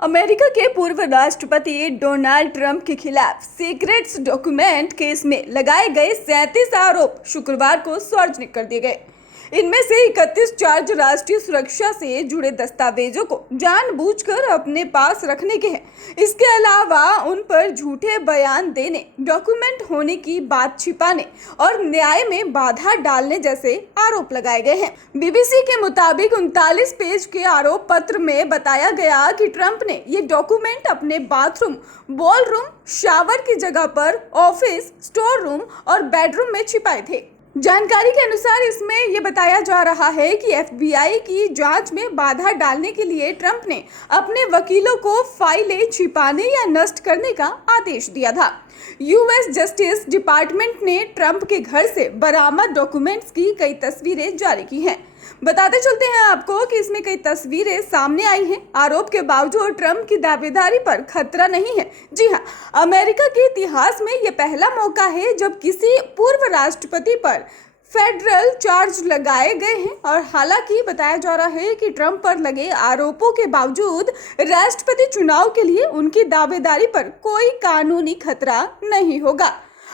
America के पूर्व राष्ट्रपति डोनाल्ड ट्रंप के खिलाफ सीक्रेट्स डॉक्यूमेंट केस में लगाए गए 37 आरोप शुक्रवार को सार्वजनिक कर दिए गए। इनमें से 31 चार्ज राष्ट्रीय सुरक्षा से जुड़े दस्तावेजों को जानबूझकर अपने पास रखने के हैं। इसके अलावा उन पर झूठे बयान देने, डॉक्यूमेंट होने की बात छिपाने और न्याय में बाधा डालने जैसे आरोप लगाए गए हैं। बीबीसी के मुताबिक 39 पेज के आरोप पत्र में बताया गया कि ट्रंप ने ये डॉक्यूमेंट अपने बाथरूम, बॉलरूम, शावर की जगह पर ऑफिस, स्टोर रूम और बेडरूम में छिपाए थे। जानकारी के अनुसार इसमें यह बताया जा रहा है कि एफबीआई की जांच में बाधा डालने के लिए ट्रंप ने अपने वकीलों को फाइलें छिपाने या नष्ट करने का आदेश दिया था। यूएस जस्टिस डिपार्टमेंट ने ट्रंप के घर से बरामद डॉक्यूमेंट्स की कई तस्वीरें जारी की हैं। बताते चलते हैं आपको कि इसमें कई तस्वीरें सामने आई हैं। आरोप के बावजूद ट्रंप की दावेदारी पर खतरा नहीं है। जी हां, अमेरिका के इतिहास में यह पहला मौका है जब किसी पूर्व राष्ट्रपति पर फेडरल चार्ज लगाए गए हैं और हालांकि बताया जा रहा है कि ट्रंप पर लगे आरोपों के बावजूद राष्ट्रपति चुनाव के लिए उनकी दावेदारी पर कोई कानूनी खतरा नहीं होगा।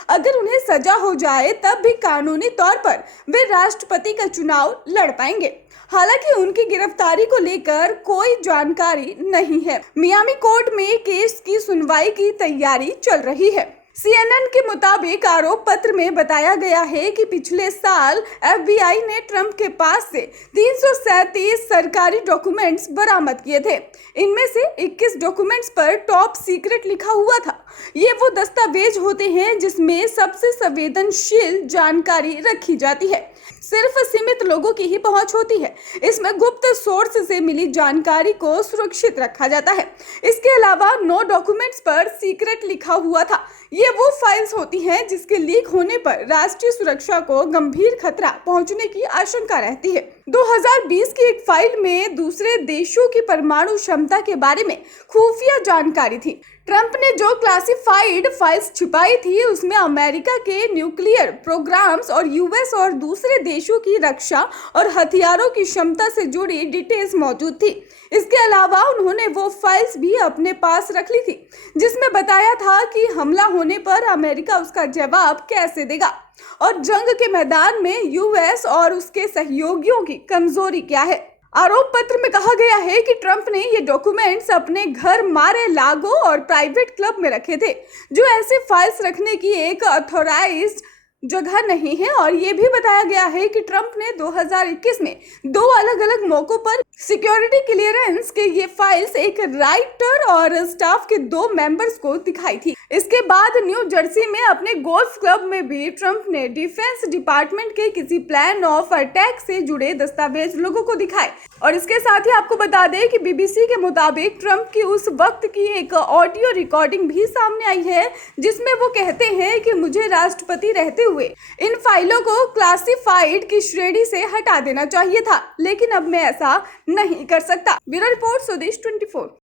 अगर उन्हें सजा हो जाए तब भी कानूनी तौर पर वे राष्ट्रपति का चुनाव लड़ पाएंगे। हालांकि उनकी गिरफ्तारी को लेकर कोई जानकारी नहीं है। मियामी कोर्ट में केस की सुनवाई की तैयारी चल रही है। CNN के मुताबिक आरोप पत्र में बताया गया है कि पिछले साल FBI ने ट्रंप के पास से 337 सरकारी डॉक्यूमेंट्स बरामद किए थे। इनमें से 21 डॉक्यूमेंट्स पर टॉप सीक्रेट लिखा हुआ था। ये वो दस्तावेज होते हैं जिसमें सबसे संवेदनशील जानकारी रखी जाती है, सिर्फ सीमित लोगों की ही पहुंच होती है। इसमें गुप्त सोर्स से मिली जानकारी को सुरक्षित रखा जाता है। इसके अलावा 9 डॉक्यूमेंट्स पर सीक्रेट लिखा हुआ था। ये वो फाइल्स होती हैं जिसके लीक होने पर राष्ट्रीय सुरक्षा को गंभीर खतरा पहुंचने की आशंका रहती है। 2020 की एक फाइल में दूसरे देशों की परमाणु क्षमता के बारे में खुफिया जानकारी थी। ट्रंप ने जो क्लासिफाइड फाइल्स छिपाई थी उसमें अमेरिका के न्यूक्लियर प्रोग्राम्स और यूएस और दूसरे देशों की रक्षा और हथियारों की क्षमता से जुड़ी डिटेल्स मौजूद थी। इसके अलावा उन्होंने वो फाइल्स भी अपने पास रख ली थी जिसमें बताया था कि हमला होने पर अमेरिका उसका जवाब कैसे देगा और जंग के मैदान में यूएस और उसके सहयोगियों की कमजोरी क्या है। आरोप पत्र में कहा गया है कि ट्रंप ने ये डॉक्यूमेंट्स अपने घर मारे-लागो और प्राइवेट क्लब में रखे थे, जो ऐसे फाइल्स रखने की एक ऑथराइज्ड जगह नहीं है। और ये भी बताया गया है कि ट्रंप ने 2021 में 2 अलग-अलग मौकों पर सिक्योरिटी क्लियरेंस के ये फाइल्स एक राइटर और स्टाफ के 2 मेंबर्स को दिखाई थी। इसके बाद न्यू जर्सी में अपने गोल्फ क्लब में भी ट्रंप ने डिफेंस डिपार्टमेंट के किसी प्लान ऑफ अटैक से जुड़े दस्तावेज लोगों को दिखाए। और इसके साथ ही आपको बता दें कि बीबीसी के मुताबिक ट्रंप की उस वक्त की एक ऑडियो रिकॉर्डिंग भी सामने आई है जिसमें वो कहते हैं कि मुझे राष्ट्रपति रहते हुए इन फाइलों को क्लासिफाइड की श्रेणी से हटा देना चाहिए था, लेकिन अब मैं ऐसा नहीं कर सकता। ब्यूरो रिपोर्ट, स्वदेश 24।